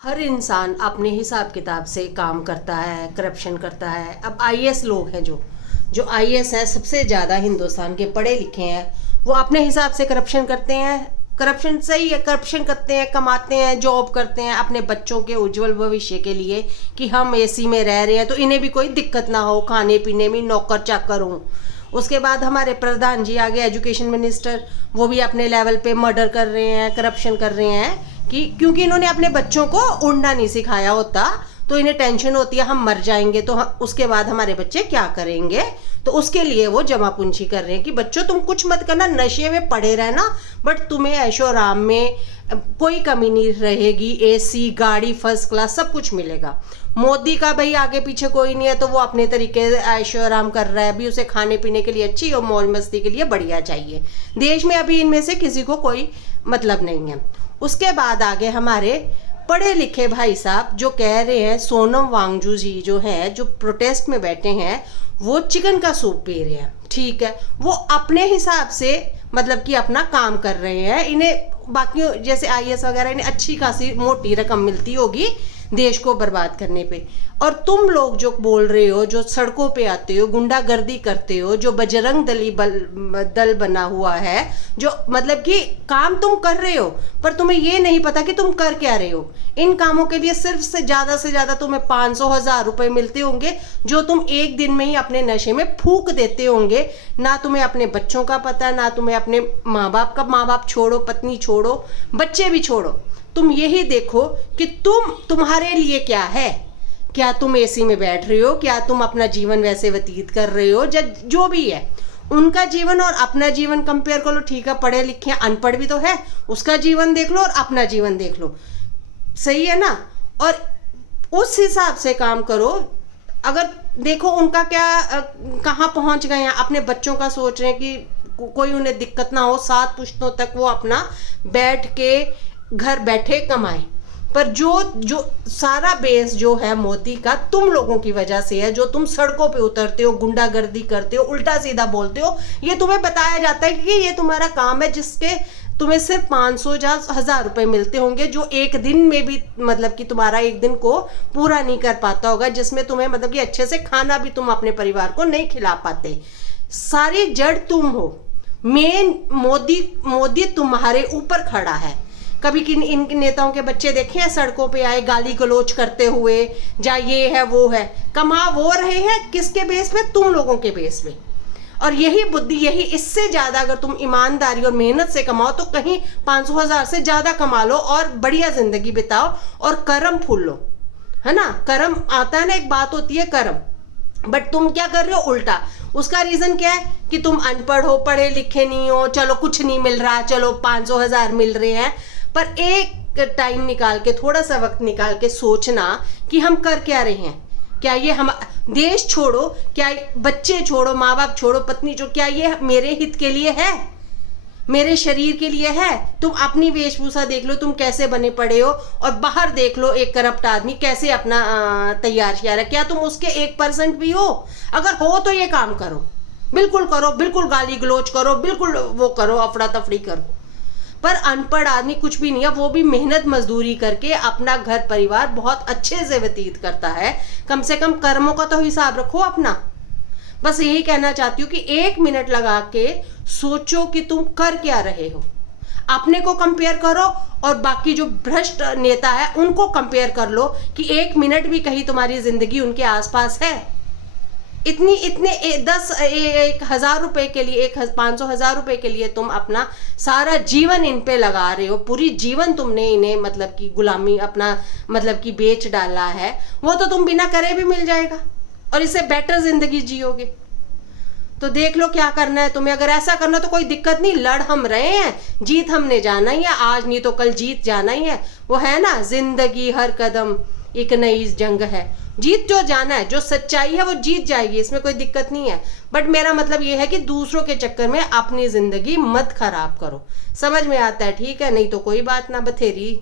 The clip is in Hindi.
हर इंसान अपने हिसाब किताब से काम करता है, करप्शन करता है। अब आईएएस लोग हैं जो आईएएस हैं, सबसे ज़्यादा हिंदुस्तान के पढ़े लिखे हैं, वो अपने हिसाब से करप्शन करते हैं। करप्शन सही है, करप्शन करते हैं, कमाते हैं, जॉब करते हैं अपने बच्चों के उज्जवल भविष्य के लिए कि हम एसी में रह रहे हैं तो इन्हें भी कोई दिक्कत ना हो, खाने पीने में नौकर चाकर हों। उसके बाद हमारे प्रधान जी आगे एजुकेशन मिनिस्टर, वो भी अपने लेवल पे मर्डर कर रहे हैं, करप्शन कर रहे हैं कि क्योंकि इन्होंने अपने बच्चों को उड़ना नहीं सिखाया होता, तो इन्हें टेंशन होती है हम मर जाएंगे तो उसके बाद हमारे बच्चे क्या करेंगे। तो उसके लिए वो जमा पूंजी कर रहे हैं कि बच्चों तुम कुछ मत करना, नशे में पड़े रहना, बट तुम्हें ऐशो आराम में कोई कमी नहीं रहेगी, एसी गाड़ी फर्स्ट क्लास सब कुछ मिलेगा। मोदी का भाई आगे पीछे कोई नहीं है, तो वो अपने तरीके से ऐशो आराम कर रहा है। अभी उसे खाने पीने के लिए अच्छी और मौज मस्ती के लिए बढ़िया चाहिए। देश में अभी इनमें से किसी को कोई मतलब नहीं है। उसके बाद आगे हमारे पढ़े लिखे भाई साहब जो कह रहे हैं, सोनम वांगचुक जी जो है, जो प्रोटेस्ट में बैठे हैं, वो चिकन का सूप पी रहे हैं। ठीक है, वो अपने हिसाब से मतलब कि अपना काम कर रहे हैं। इन्हें बाकी जैसे आईएएस वगैरह इन्हें अच्छी खासी मोटी रकम मिलती होगी देश को बर्बाद करने पे। और तुम लोग जो बोल रहे हो, जो सड़कों पे आते हो, गुंडागर्दी करते हो, जो बजरंग दल बना हुआ है, जो मतलब कि काम तुम कर रहे हो पर तुम्हें ये नहीं पता कि तुम कर क्या रहे हो। इन कामों के लिए सिर्फ से ज़्यादा तुम्हें 500,000 रुपए मिलते होंगे, जो तुम एक दिन में ही अपने नशे में फूक देते होंगे। ना तुम्हें अपने बच्चों का पता, ना तुम्हें अपने माँ बाप का, माँ बाप छोड़ो, पत्नी छोड़ो, बच्चे भी छोड़ो। तुम यही देखो कि तुम्हारे लिए क्या है। क्या तुम एसी में बैठ रहे हो, क्या तुम अपना जीवन वैसे व्यतीत कर रहे हो, जो भी है उनका जीवन और अपना जीवन कंपेयर कर लो। ठीक है, पढ़े लिखे अनपढ़ भी तो है, उसका जीवन देख लो और अपना जीवन देख लो, सही है ना। और उस हिसाब से काम करो। अगर देखो उनका क्या कहाँ पहुंच गए हैं, अपने बच्चों का सोच रहे हैं कि कोई उन्हें दिक्कत ना हो, 7 पुश्तों तक वो अपना बैठ के घर बैठे कमाए। पर जो सारा बेस जो है मोदी का तुम लोगों की वजह से है। जो तुम सड़कों पे उतरते हो, गुंडागर्दी करते हो, उल्टा सीधा बोलते हो, ये तुम्हें बताया जाता है कि ये तुम्हारा काम है, जिसके तुम्हें सिर्फ 500 या 1000 रुपए मिलते होंगे, जो एक दिन में भी मतलब कि तुम्हारा एक दिन को पूरा नहीं कर पाता होगा, जिसमें तुम्हें मतलब कि अच्छे से खाना भी तुम अपने परिवार को नहीं खिला पाते। सारी जड़ तुम हो। मेन मोदी तुम्हारे ऊपर खड़ा है। कभी इन नेताओं के बच्चे देखे हैं सड़कों पे आए गाली गलोच करते हुए, जा ये है वो है। कमा वो रहे हैं किसके बेस पे? तुम लोगों के बेस पे। और यही बुद्धि, यही इससे ज्यादा अगर तुम ईमानदारी और मेहनत से कमाओ तो कहीं 500,000 से ज्यादा कमा लो और बढ़िया जिंदगी बिताओ और कर्म फूल लो, है ना। कर्म आता है ना, एक बात होती है कर्म, बट तुम क्या कर रहे हो? उल्टा। उसका रीजन क्या है कि तुम अनपढ़ हो, पढ़े लिखे नहीं हो, चलो कुछ नहीं मिल रहा, चलो 500,000 मिल रहे हैं। पर एक टाइम निकाल के, थोड़ा सा वक्त निकाल के सोचना कि हम कर क्या रहे हैं। क्या ये हम देश छोड़ो, क्या बच्चे छोड़ो, माँ बाप छोड़ो, पत्नी छोड़ो, क्या ये मेरे हित के लिए है, मेरे शरीर के लिए है? तुम अपनी वेशभूषा देख लो, तुम कैसे बने पड़े हो, और बाहर देख लो एक करप्ट आदमी कैसे अपना तैयार किया है। क्या तुम उसके 1% भी हो? अगर हो तो ये काम करो, बिल्कुल करो, बिल्कुल गाली गलोच करो, बिल्कुल वो करो, अफड़ा तफड़ी करो। पर अनपढ़ आदमी कुछ भी नहीं है, वो भी मेहनत मजदूरी करके अपना घर परिवार बहुत अच्छे से व्यतीत करता है। कम से कम कर्मों का तो हिसाब रखो अपना। बस यही कहना चाहती हूँ कि 1 मिनट लगा के सोचो कि तुम कर क्या रहे हो। अपने को कंपेयर करो और बाकी जो भ्रष्ट नेता है उनको कंपेयर कर लो कि 1 मिनट भी कहीं तुम्हारी जिंदगी उनके आसपास है। इतने 1,000 रुपए के लिए, 500,000 रुपए के लिए तुम अपना सारा जीवन इन पे लगा रहे हो, पूरी जीवन तुमने इन्हें मतलब कि गुलामी अपना मतलब कि बेच डाला है। वो तो तुम बिना करे भी मिल जाएगा और इससे बेटर जिंदगी जियोगे। तो देख लो क्या करना है तुम्हें। अगर ऐसा करना तो कोई दिक्कत नहीं, लड़ हम रहे हैं, जीत हमने जाना ही है, आज नहीं तो कल जीत जाना ही है। वो है ना, जिंदगी हर कदम एक नई जंग है। जीत जो जाना है, जो सच्चाई है वो जीत जाएगी, इसमें कोई दिक्कत नहीं है। बट मेरा मतलब ये है कि दूसरों के चक्कर में अपनी जिंदगी मत खराब करो। समझ में आता है? ठीक है, नहीं तो कोई बात ना, बथेरी